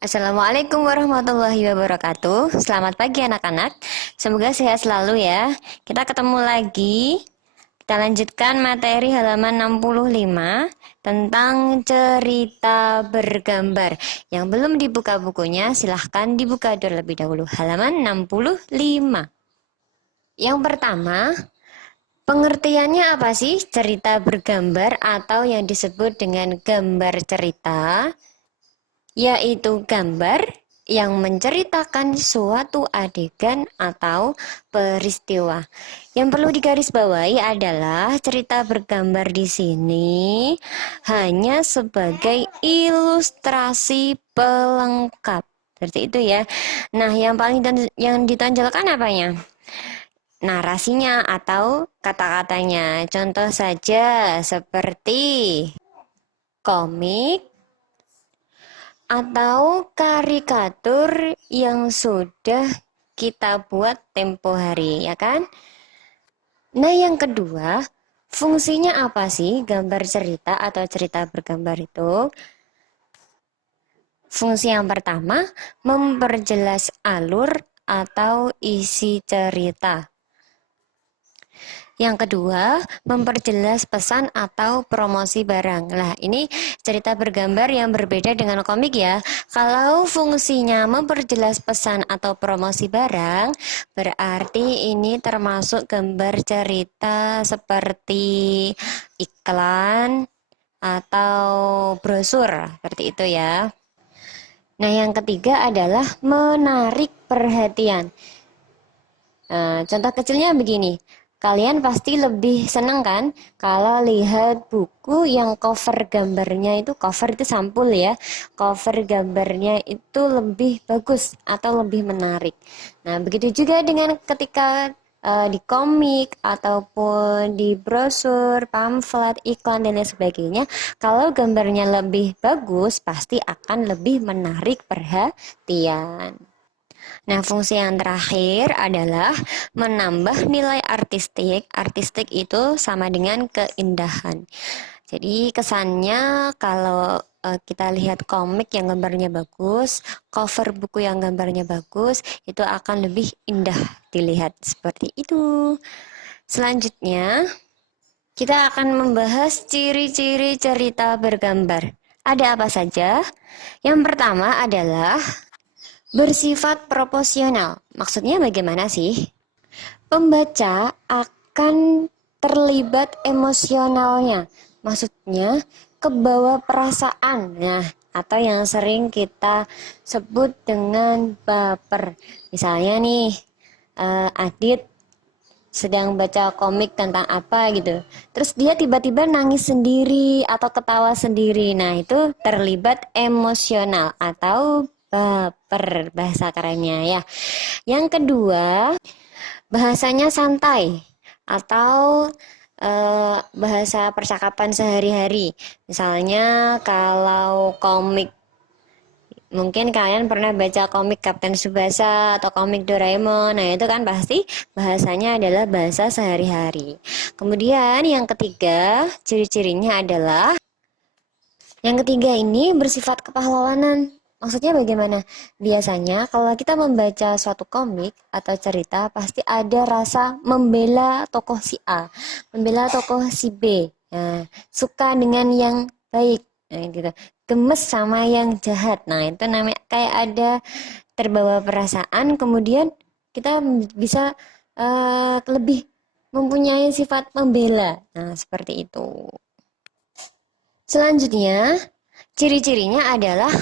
Assalamualaikum warahmatullahi wabarakatuh. Selamat pagi anak-anak. Semoga sehat selalu ya. Kita ketemu lagi. Kita lanjutkan materi halaman 65 tentang cerita bergambar. Yang belum dibuka bukunya silahkan dibuka terlebih dahulu. Halaman 65. Yang pertama, pengertiannya apa sih cerita bergambar atau yang disebut dengan gambar cerita? Yaitu gambar yang menceritakan suatu adegan atau peristiwa. Yang perlu digarisbawahi adalah cerita bergambar di sini hanya sebagai ilustrasi pelengkap. Seperti itu ya. Nah, yang ditonjolkan apanya? Narasinya atau kata-katanya. Contoh saja seperti komik atau karikatur yang sudah kita buat tempo hari, ya kan? Nah, yang kedua, fungsinya apa sih gambar cerita atau cerita bergambar itu? Fungsi yang pertama, memperjelas alur atau isi cerita. Yang kedua, memperjelas pesan atau promosi barang. Nah, ini cerita bergambar yang berbeda dengan komik ya. Kalau fungsinya memperjelas pesan atau promosi barang, berarti ini termasuk gambar cerita seperti iklan atau brosur, seperti itu ya. Nah, yang ketiga adalah menarik perhatian. Nah, contoh kecilnya begini, kalian pasti lebih senang kan kalau lihat buku yang cover gambarnya itu, cover itu sampul ya, cover gambarnya itu lebih bagus atau lebih menarik. Nah, begitu juga dengan ketika di komik ataupun di brosur, pamflet, iklan dan lain sebagainya, kalau gambarnya lebih bagus pasti akan lebih menarik perhatian. Nah, fungsi yang terakhir adalah menambah nilai artistik. Artistik itu sama dengan keindahan. Jadi kesannya kalau kita lihat komik yang gambarnya bagus, cover buku yang gambarnya bagus, itu akan lebih indah dilihat seperti itu. Selanjutnya, kita akan membahas ciri-ciri cerita bergambar. Ada apa saja? Yang pertama adalah bersifat proporsional. Maksudnya bagaimana sih? Pembaca akan terlibat emosionalnya. Maksudnya kebawa perasaan. Nah, atau yang sering kita sebut dengan baper. Misalnya nih, Adit sedang baca komik tentang apa gitu. Terus dia tiba-tiba nangis sendiri atau ketawa sendiri. Nah, itu terlibat emosional atau baper bahasa kerennya ya. Yang kedua, bahasanya santai atau bahasa percakapan sehari-hari. Misalnya kalau komik, mungkin kalian pernah baca komik Kapten Tsubasa atau komik Doraemon. Nah, itu kan pasti bahasanya adalah bahasa sehari-hari. Kemudian yang ketiga, ciri-cirinya adalah yang ketiga ini bersifat kepahlawanan. Maksudnya bagaimana? Biasanya kalau kita membaca suatu komik atau cerita pasti ada rasa membela tokoh si A, membela tokoh si B. Nah, suka dengan yang baik. Nah, gitu. Gemes sama yang jahat. Nah, itu namanya kayak ada terbawa perasaan, kemudian kita bisa lebih mempunyai sifat membela. Nah, seperti itu. Selanjutnya, ciri-cirinya adalah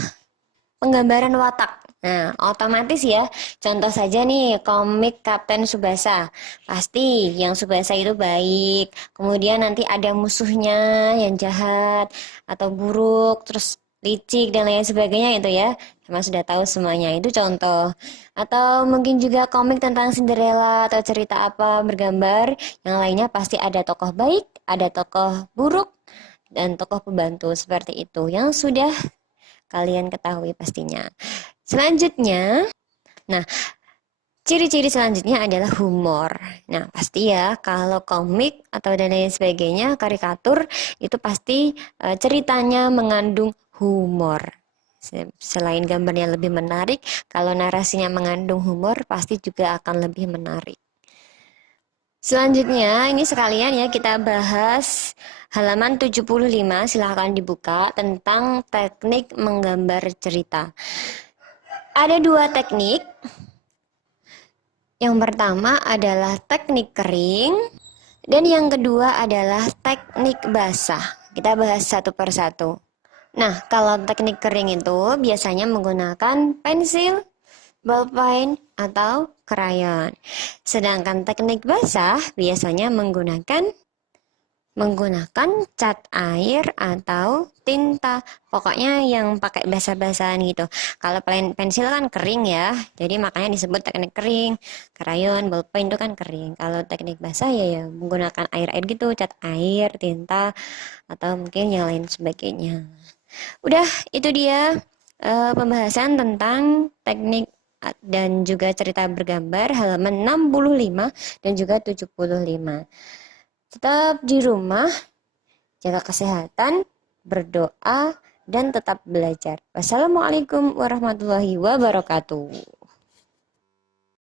penggambaran watak. Nah, otomatis ya, contoh saja nih komik Kapten Tsubasa. Pasti yang Tsubasa itu baik, kemudian nanti ada musuhnya yang jahat atau buruk, terus licik dan lain sebagainya itu ya. Sama sudah tahu semuanya, itu contoh. Atau mungkin juga komik tentang Cinderella atau cerita apa bergambar, yang lainnya pasti ada tokoh baik, ada tokoh buruk, dan tokoh pembantu seperti itu yang sudah kalian ketahui pastinya. Selanjutnya, nah, ciri-ciri selanjutnya adalah humor. Nah, pasti ya kalau komik atau dan lain sebagainya, karikatur itu pasti ceritanya mengandung humor. Selain gambarnya lebih menarik, kalau narasinya mengandung humor, pasti juga akan lebih menarik. Selanjutnya, ini sekalian ya kita bahas halaman 75, silahkan dibuka, tentang teknik menggambar cerita. Ada dua teknik. Yang pertama adalah teknik kering, dan yang kedua adalah teknik basah. Kita bahas satu persatu. Nah, kalau teknik kering itu biasanya menggunakan pensil, ballpoint, atau krayon. Sedangkan teknik basah biasanya menggunakan cat air atau tinta. Pokoknya yang pakai basah-basahan gitu. Kalau pensil kan kering ya, jadi makanya disebut teknik kering. Krayon, ballpoint itu kan kering. Kalau teknik basah ya menggunakan air-air gitu, cat air, tinta, atau mungkin yang lain sebagainya. Udah, itu dia pembahasan tentang teknik dan juga cerita bergambar halaman 65 dan juga 75. Tetap di rumah, jaga kesehatan, berdoa, dan tetap belajar. Wassalamualaikum warahmatullahi wabarakatuh.